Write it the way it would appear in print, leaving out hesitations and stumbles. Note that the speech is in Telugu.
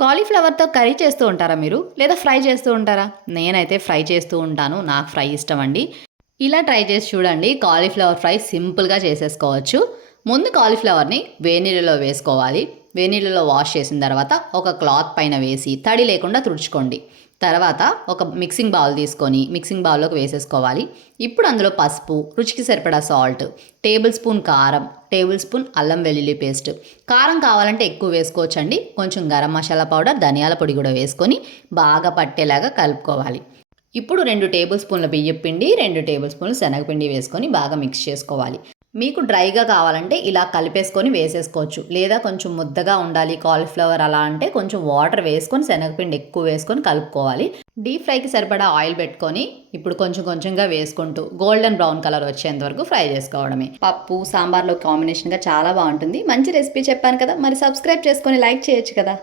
కాలీఫ్లవర్‌తో కర్రీ చేస్తూ ఉంటారా మీరు? లేదా ఫ్రై చేస్తూ ఉంటారా? నేనైతే ఫ్రై చేస్తూ ఉంటాను. నాకు ఫ్రై ఇష్టమండి. ఇలా ట్రై చేసి చూడండి. కాలీఫ్లవర్ ఫ్రై సింపుల్‌గా చేసేసుకోవచ్చు. ముందు కాలీఫ్లవర్‌ని వేడినీళ్ళలో వేసుకోవాలి. వేడినీళ్ళలో వాష్ చేసిన తర్వాత ఒక క్లాత్ పైన వేసి తడి లేకుండా తుడుచుకోండి. తర్వాత ఒక మిక్సింగ్ బౌల్ తీసుకొని మిక్సింగ్ బౌల్‌లోకి వేసేసుకోవాలి. ఇప్పుడు అందులో పసుపు, రుచికి సరిపడా సాల్ట్, టేబుల్ స్పూన్ కారం, టేబుల్ స్పూన్ అల్లం వెల్లుల్లి పేస్ట్. కారం కావాలంటే ఎక్కువ వేసుకోవచ్చండి. కొంచెం గరం మసాలా పౌడర్, ధనియాల పొడి కూడా వేసుకొని బాగా పట్టేలాగా కలుపుకోవాలి. ఇప్పుడు 2 టేబుల్ స్పూన్ల బియ్యపు పిండి, 2 టేబుల్ స్పూన్లు శనగపిండి వేసుకొని బాగా మిక్స్ చేసుకోవాలి. మీకు డ్రైగా కావాలంటే ఇలా కలిపేసుకొని వేసేసుకోవచ్చు. లేదా కొంచెం ముద్దగా ఉండాలి కాలీఫ్లవర్ అలా అంటే కొంచెం వాటర్ వేసుకొని శనగపిండి ఎక్కువ వేసుకొని కలుపుకోవాలి. డీప్ ఫ్రైకి సరిపడా ఆయిల్ పెట్టుకొని ఇప్పుడు కొంచెం కొంచెంగా వేసుకుంటూ గోల్డెన్ బ్రౌన్ కలర్ వచ్చేంత వరకు ఫ్రై చేసుకోవడమే. పప్పు, సాంబార్లో కాంబినేషన్గా చాలా బాగుంటుంది. మంచి రెసిపీ చెప్పాను కదా, మరి సబ్స్క్రైబ్ చేసుకొని లైక్ చేయొచ్చు కదా.